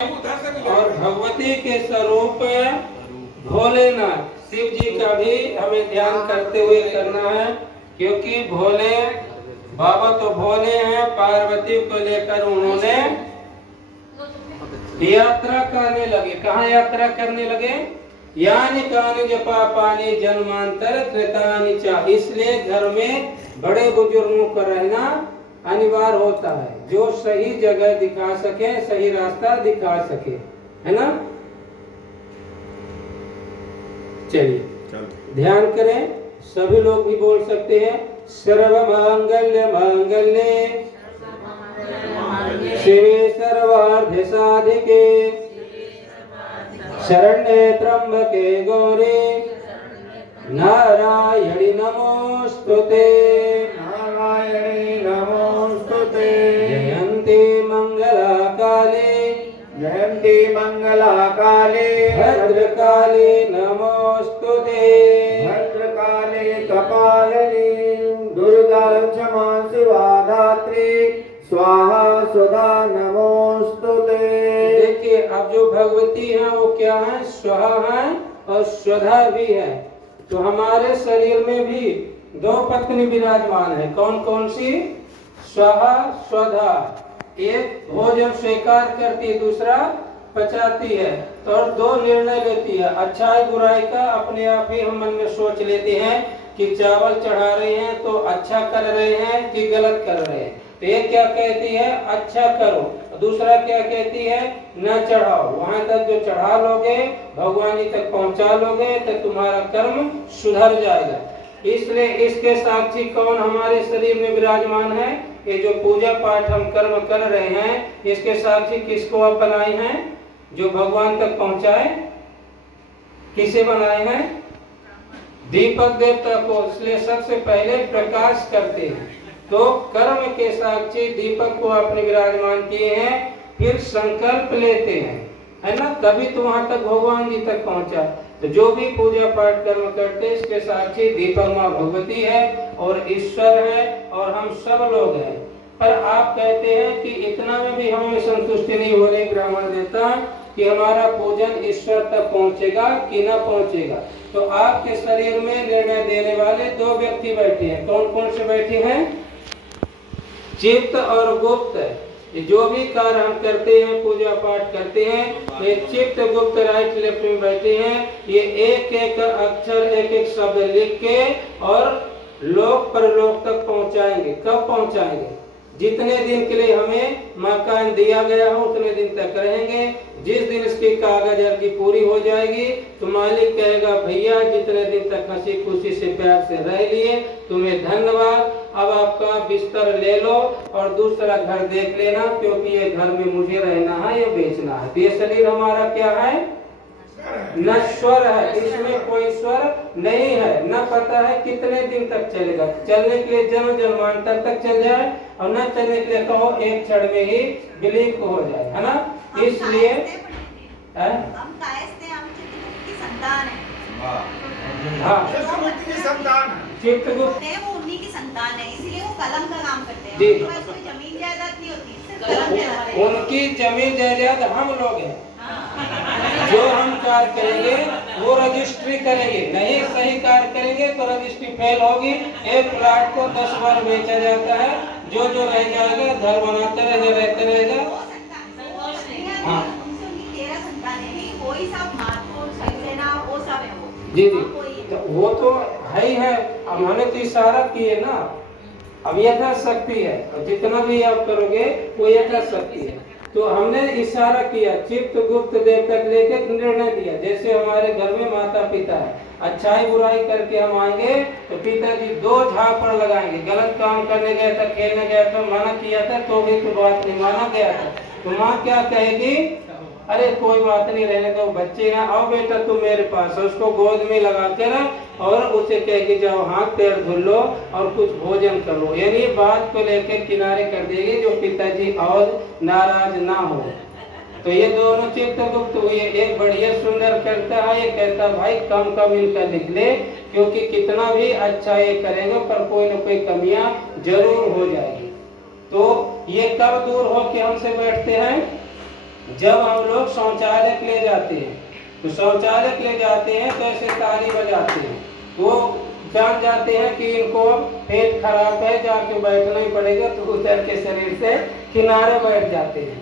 और भगवती के स्वरूप भोलेनाथ शिव जी का भी हमें ध्यान करते हुए करना है, क्योंकि भोले बाबा तो भोले हैं। पार्वती को लेकर उन्होंने यात्रा करने लगे। कहाँ यात्रा करने लगे? यानी कानि जपा पानी जन्मांतर कृतानि चा। इसलिए घर में बड़े बुजुर्गों का रहना अनिवार्य होता है, जो सही जगह दिखा सके, सही रास्ता दिखा सके, है ना। चलिए ध्यान करें, सभी लोग भी बोल सकते हैं। सर्व मांगल्य मांगल्ये शिवे सर्वार्थ साधिके शरण्ये त्र्यंबके गौरी नारायणी नमोस्तुते। नारायणी नमोस्तुते। जयन्ती मंगला काली जयन्ती मंगला काली भद्रकाली नमोस्तुते। भद्रकाली कपालिनी दुर्गा क्षमा शिवा धात्री स्वाहा सुधा नमोस्तुते। देखिए, अब जो भगवती है वो क्या है? स्वाहा है और स्वधा भी है। तो हमारे शरीर में भी दो पत्नी विराजमान है। कौन कौन सी? स्वाहा स्वधा। एक भोजन स्वीकार करती है, दूसरा पचाती है, तो और दो निर्णय लेती है। अच्छाई बुराई का अपने आप ही हम मन में सोच लेते हैं कि चावल चढ़ा रहे हैं तो अच्छा कर रहे हैं कि गलत कर रहे हैं। तो एक क्या कहती है? अच्छा करो। दूसरा क्या कहती है? न चढ़ाओ। वहां तक जो चढ़ा लोगे, भगवान जी तक पहुंचा लोगे, तो तुम्हारा कर्म सुधर जाएगा। इसलिए इसके साक्षी कौन हमारे शरीर में विराजमान है? ये जो पूजा पाठ हम कर्म कर रहे हैं, इसके साक्षी किसको आप बनाए हैं? जो भगवान तक पहुंचाए। किसे बनाए हैं? दीपक देवता को। इसलिए सबसे पहले प्रकाश करते हैं। तो कर्म के साक्षी दीपक को आपने विराजमान किए हैं, फिर संकल्प लेते हैं, है ना, तभी तो वहां तक भगवान जी तक पहुंचा। तो जो भी पूजा पाठ कर्म करते हैं, इसके साक्षी दीपक माँ भगवती है और ईश्वर है और हम सब लोग हैं। पर आप कहते हैं कि इतना में भी हमें संतुष्टि नहीं हो रही ब्राह्मण देवता कि हमारा पूजन ईश्वर तक पहुंचेगा कि न पहुंचेगा। तो आपके शरीर में निर्णय देने वाले दो व्यक्ति बैठे हैं। कौन कौन से बैठे हैं? चित्त और गुप्त। जो भी कार्य हम करते हैं, पूजा पाठ करते हैं, ये चित्त गुप्त राइट लेफ्ट में बैठे हैं। ये एक एक अक्षर, एक एक शब्द लिख के और लोक परलोक तक पहुंचाएंगे। कब पहुंचाएंगे? जितने दिन के लिए हमें मकान दिया गया हो उतने दिन तक रहेंगे। जिस दिन इसकी कागज अर्जी पूरी हो जाएगी तो मालिक कहेगा, भैया जितने दिन तक हंसी खुशी से प्यार से रह लिए, तुम्हें धन्यवाद। अब आपका बिस्तर ले लो और दूसरा घर देख लेना, क्योंकि ये घर में मुझे रहना है, ये बेचना है। तो ये शरीर हमारा क्या है? नश्वर है, इसमें कोई स्वर नहीं है। न पता है कितने दिन तक चलेगा। चलने के लिए जन्म जन्मांतर तक चल जाए और न चलने के लिए कहो एक क्षण में ही विलीन हो जाए, है ना। इसलिए हम कायस्थ हैं, हम चित्रगुप्त की संतान हैं। हाँ, चित्रगुप्त की संतान चित्रगुप्त वो उन्हीं की संतान है, इसलिए वो कलम का काम करते हैं। जी। उनके पास कोई जमीन जायदाद नहीं होती, सिर्फ कलम जायदाद है। उनकी जमीन जायदाद हम लोग हैं। हाँ। जो हम कार्य करेंगे वो रजिस्ट्री करेंगे, नहीं सही कार्य करेंगे तो रजिस्ट्री फेल होगी। एक प्लाट को 10 बार बेचा जाता है। जो जो रह जाएगा घर बनाते रहेगा, रहते रहेगा। वो संतान, वो हाँ। उनसे उनकी 13 संतानें हैं। वही सब महात्मा शिवसेना वो सब है वो। जी जी, हाँ, वही है। तो वो तो है ही है। अब हमने तो इशारा किए ना, अब यथाशक्ति है, और जितना भी आप करोगे वो यथाशक्ति है। तो हमने इशारा किया, चित्त गुप्त देव तक लेके निर्णय दिया। जैसे हमारे घर में माता पिता है, अच्छाई बुराई करके हम आएंगे तो पिताजी 2 झापड़ लगाएंगे। गलत काम करने गया था, खेलने गया था, मना किया था तो भी तो बात नहीं माना गया था, तो माँ क्या कहेगी? अरे कोई बात नहीं, रहने दो, बच्चे ना, आओ बेटा तुम मेरे पास। उसको गोद में लगा कर और उसे कहेगी जाओ हाथ पैर धुल लो और कुछ भोजन कर लो। यानी बात को लेकर किनारे कर देगी, जो पिताजी और नाराज ना हो। तो ये दोनों चित्रगुप्त हुए। एक बढ़िया सुंदर करता है, ये कहता भाई कम कम इनका लिख ले, क्योंकि कितना भी अच्छा ये करेंगे पर कोई न कोई कमियां जरूर हो जाएगी। तो ये कब दूर हो के हमसे बैठते हैं? जब हम लोग शौचालय के लिए जाते हैं तो शौचालय के लिए जाते हैं तो ऐसे ताली बजाते हैं, वो जान जाते हैं कि इनको पेट खराब है, जाके बैठना ही पड़ेगा, तो उतर के शरीर से किनारे बैठ जाते हैं।